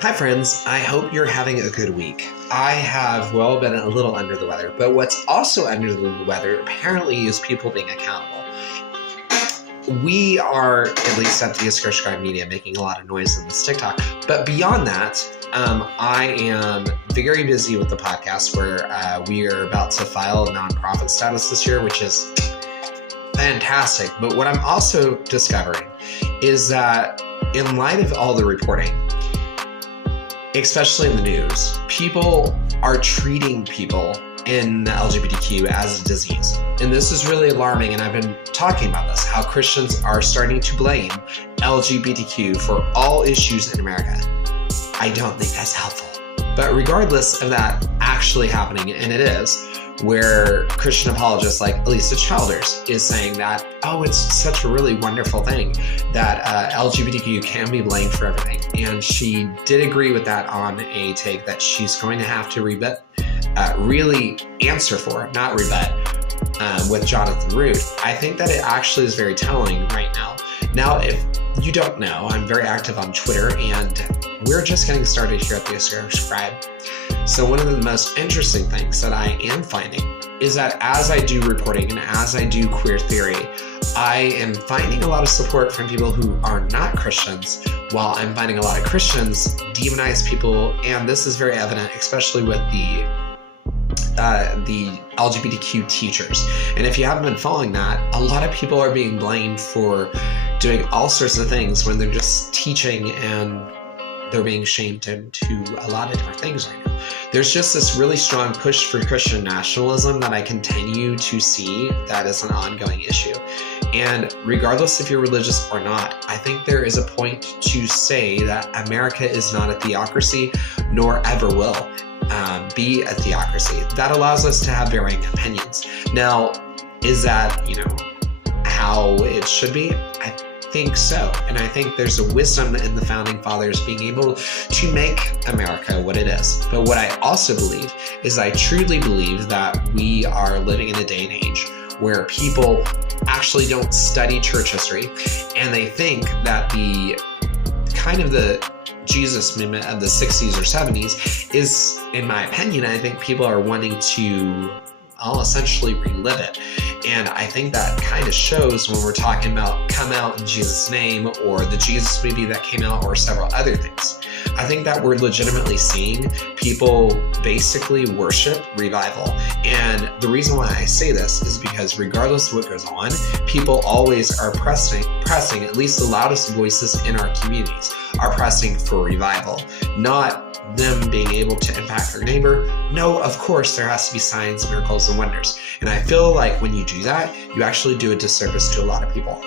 Hi friends, I hope you're having a good week. I have, been a little under the weather, but what's also under the weather apparently is people being accountable. We are, at least at the Discretionary Media, making a lot of noise in this TikTok, but beyond that, I am very busy with the podcast where we are about to file nonprofit status this year, which is fantastic. But what I'm also discovering is that in light of all the reporting, especially in the news, people are treating people in the LGBTQ as a disease. And this is really alarming, and I've been talking about this, how Christians are starting to blame LGBTQ for all issues in America. I don't think that's helpful. But regardless of that actually happening, and it is, where Christian apologists like Elisa Childers is saying that, it's such a really wonderful thing that LGBTQ can be blamed for everything. And she did agree with that on a take that she's going to have to really answer for, not rebut, with Jonathan Root. I think that it actually is very telling right now. Now, if you don't know, I'm very active on Twitter, and we're just getting started here at the Subscribe. So one of the most interesting things that I am finding is that as I do reporting and as I do queer theory, I am finding a lot of support from people who are not Christians, while I'm finding a lot of Christians demonize people, and this is very evident, especially with the LGBTQ teachers. And if you haven't been following that, a lot of people are being blamed for doing all sorts of things when they're just teaching, and they're being shamed into a lot of different things right now. There's just this really strong push for Christian nationalism that I continue to see that is an ongoing issue. And regardless if you're religious or not, I think there is a point to say that America is not a theocracy, nor ever will be a theocracy. That allows us to have varying opinions. Now, is that, how it should be? I think so. And I think there's a wisdom in the founding fathers being able to make America what it is. But what I also believe is I truly believe that we are living in a day and age where people actually don't study church history, and they think that the Jesus movement of the 60s or 70s is, in my opinion, I think people are wanting to essentially relive it. And I think that kind of shows when we're talking about Come Out in Jesus' Name, or the Jesus movie that came out, or several other things. I think that we're legitimately seeing people basically worship revival. And the reason why I say this is because regardless of what goes on, people always are pressing, at least the loudest voices in our communities are pressing for revival, not them being able to impact their neighbor. No, of course, there has to be signs, miracles, and wonders. And I feel like when you do that, you actually do a disservice to a lot of people.